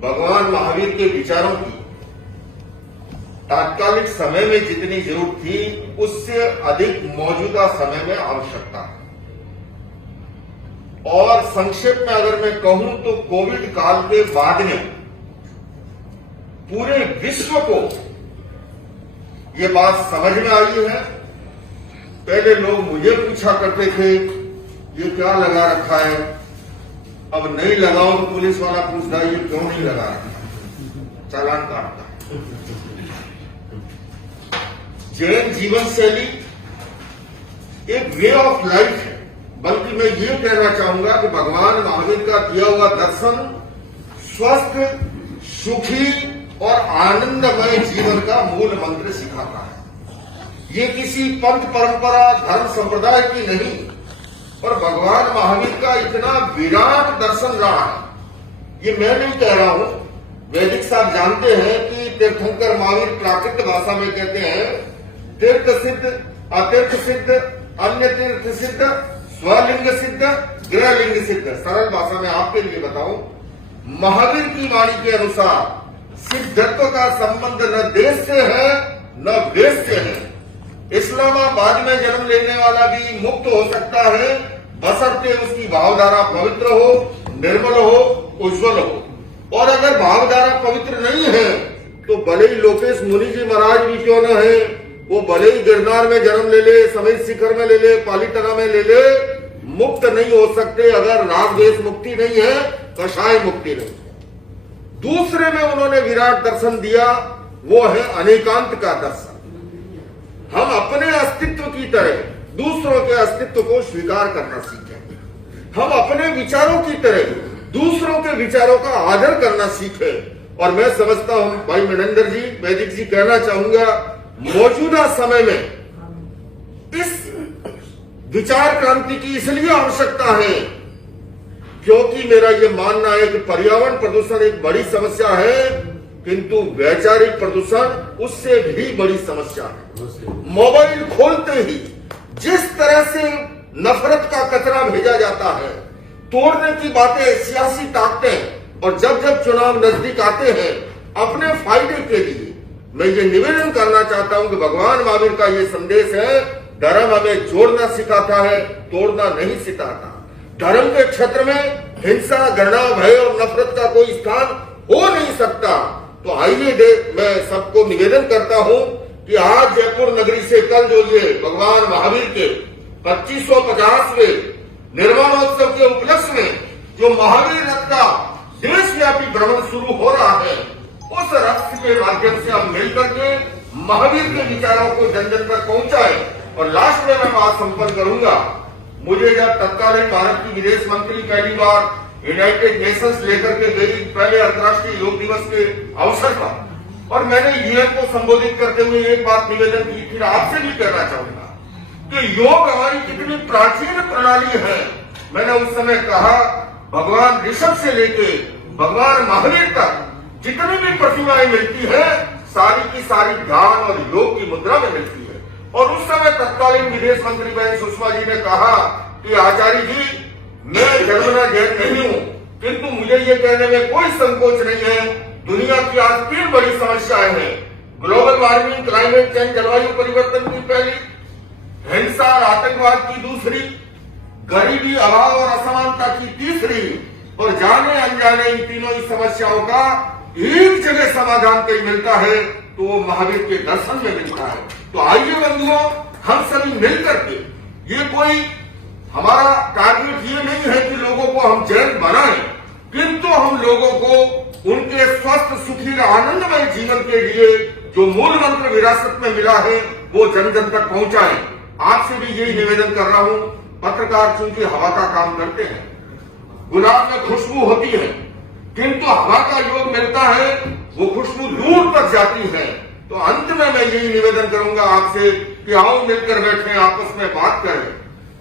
भगवान महावीर के विचारों की तात्कालिक समय में जितनी जरूरत थी उससे अधिक मौजूदा समय में आवश्यकता है। और संक्षेप में अगर मैं कहूं तो कोविड काल के बाद में पूरे विश्व को ये बात समझ में आई है। पहले लोग मुझे पूछा करते थे ये क्या लगा रखा है, अब नहीं लगाओ तो पुलिस वाला पूछता है ये क्यों नहीं लगा रखा, चालान काटता है। जैन जीवन शैली एक वे ऑफ लाइफ है, बल्कि मैं ये कहना चाहूंगा कि भगवान महावीर का दिया हुआ दर्शन स्वस्थ, सुखी और आनंदमय जीवन का मूल मंत्र सिखाता है। ये किसी पंथ परंपरा धर्म संप्रदाय की नहीं, पर भगवान महावीर का इतना विराट दर्शन रहा है। ये मैं नहीं कह रहा हूं, वैदिक साहब जानते हैं कि तीर्थंकर महावीर प्राकृत भाषा में कहते हैं तीर्थ सिद्ध, अतीर्थ सिद्ध, अन्य तीर्थ सिद्ध, स्वलिंग सिद्ध, गृहलिंग सिद्ध। सरल भाषा में आपके लिए बताऊं, महावीर की वाणी के अनुसार सिद्धत्व का संबंध न देश से है न वेश से है। इस्लामाबाद में जन्म लेने वाला भी मुक्त हो सकता है, बशर्ते उसकी भावधारा पवित्र हो, निर्मल हो, उज्जवल हो। और अगर भावधारा पवित्र नहीं है तो भले ही लोकेश मुनि जी महाराज भी क्यों न है, वो भले ही गिरनार में जन्म ले ले, समेत शिखर में ले ले, पालीताना में ले ले, मुक्त नहीं हो सकते अगर राग द्वेष मुक्ति नहीं है, कषाय मुक्ति नहीं है। दूसरे में उन्होंने विराट दर्शन दिया, वो है अनेकांत का दर्शन। हम अपने अस्तित्व की तरह दूसरों के अस्तित्व को स्वीकार करना सीखें। हम अपने विचारों की तरह दूसरों के विचारों का आदर करना सीखें। और मैं समझता हूं भाई मनेंद्र जी, वैदिक जी, कहना चाहूंगा मौजूदा समय में इस विचार क्रांति की इसलिए आवश्यकता है क्योंकि मेरा यह मानना है कि पर्यावरण प्रदूषण एक बड़ी समस्या है, किंतु वैचारिक प्रदूषण उससे भी बड़ी समस्या है। मोबाइल खोलते ही जिस तरह से नफरत का कचरा भेजा जाता है, तोड़ने की बातें सियासी ताकतें, और जब जब चुनाव नजदीक आते हैं अपने फायदे के लिए, मैं ये निवेदन करना चाहता हूं कि भगवान महावीर का ये संदेश है, धर्म हमें जोड़ना सिखाता है, तोड़ना नहीं सिखाता। धर्म के क्षेत्र में हिंसा, घृणा, भय और नफरत का कोई स्थान हो नहीं सकता। तो आइए मैं सबको निवेदन करता हूं कि आज जयपुर नगरी से कल जो ये भगवान महावीर के 2550वें निर्वाणोत्सव के उपलक्ष्य में जो महावीर रथ का देशव्यापी भ्रमण शुरू हो रहा है, उस रथ के माध्यम से हम मिलकर के महावीर के विचारों को जन जन तक पहुंचाए। और लास्ट में मैं बात संपन्न करूंगा, मुझे जब तत्कालीन भारत की विदेश मंत्री पहली बार यूनाइटेड नेशंस लेकर के गई, पहले अंतर्राष्ट्रीय योग दिवस के अवसर पर, और मैंने यूएन को संबोधित करते हुए एक बात निवेदन की, फिर आपसे भी कहना चाहूंगा कि योग हमारी कितनी प्राचीन प्रणाली है। मैंने उस समय कहा भगवान ऋषभ से लेके भगवान महावीर तक जितनी भी प्रतिमाएं मिलती है, सारी की सारी ध्यान और योग की मुद्रा में मिलती है। और उस समय तत्कालीन विदेश मंत्री बहन सुषमा जी ने कहा कि आचार्य जी, मैं जन्मना जैन नहीं हूं, किंतु मुझे ये कहने में कोई संकोच नहीं है, दुनिया की आज 3 बड़ी समस्याएं हैं, ग्लोबल वार्मिंग, क्लाइमेट चेंज, जलवायु परिवर्तन की पहली, हिंसा और आतंकवाद की दूसरी, गरीबी, अभाव और असमानता की तीसरी, और जाने अनजाने इन तीनों ही समस्याओं का एक जगह समाधान कहीं मिलता है तो वो महावीर के दर्शन में मिलता है। तो आइए बंधुओं, हम सभी मिलकर के, ये कोई हमारा टारगेट ये नहीं है कि लोगों को हम जैन बनाएं, किंतु हम लोगों को उनके स्वस्थ, सुखी, आनंदमय जीवन के लिए जो मूल मंत्र विरासत में मिला है वो जन जन तक पहुंचाएं। आपसे भी यही निवेदन कर रहा हूं, पत्रकार चूंकि हवा का काम करते हैं, गुलाब में खुशबू होती है, किंतु हवा का योग मिलता है, वो खुशबू दूर तक जाती है। तो अंत में मैं यही निवेदन करूंगा आपसे कि आओ मिलकर बैठे, आपस में बात करें,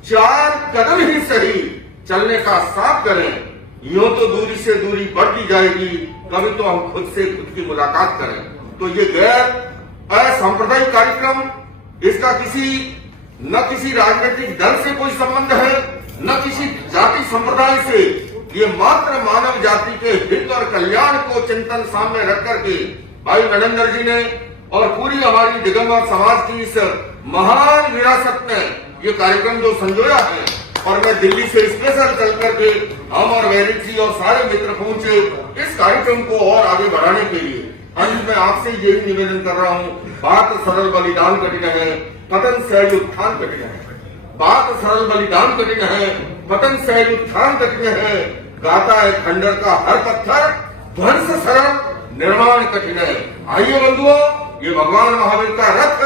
4 कदम ही सही चलने का साथ करें। यूं तो दूरी से दूरी बढ़ती जाएगी, कभी तो हम खुद से खुद की मुलाकात करें। तो ये गैर असांप्रदायिक कार्यक्रम, इसका न किसी राजनीतिक दल से कोई संबंध है, न किसी जाति संप्रदाय से, ये मात्र मानव जाति के हित और कल्याण को चिंतन सामने रख करके भाई नरेंद्र जी ने और पूरी हमारी दिगंबर समाज की इस महान विरासत में ये कार्यक्रम जो संजोया है, और मैं दिल्ली से स्पेशल चल करके हम और वैरिक जी और सारे मित्र पहुंचे इस कार्यक्रम को और आगे बढ़ाने के लिए। अंत में आपसे यही निवेदन कर रहा हूं, बात सरल बलिदान कठिन है, पतन सहज उत्थान कठिन है। बात सरल बलिदान कठिन है, पतन सहज उत्थान कठिन है। गाता है खंडर का हर पत्थर, ध्वंस सरल निर्माण कठिन है। आइए बंधुओं, ये भगवान महावीर का रथ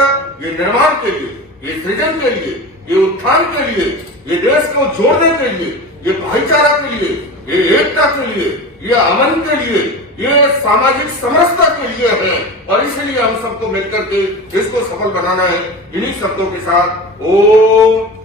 ये निर्माण के लिए, ये सृजन के लिए, ये उत्थान के लिए, ये देश को जोड़ने के लिए, ये भाईचारा के लिए, ये एकता के लिए, ये अमन के लिए, ये सामाजिक समरसता के लिए है। और इसलिए हम सबको मिलकर के इसको सफल बनाना है। इन्हीं शब्दों के साथ ओम।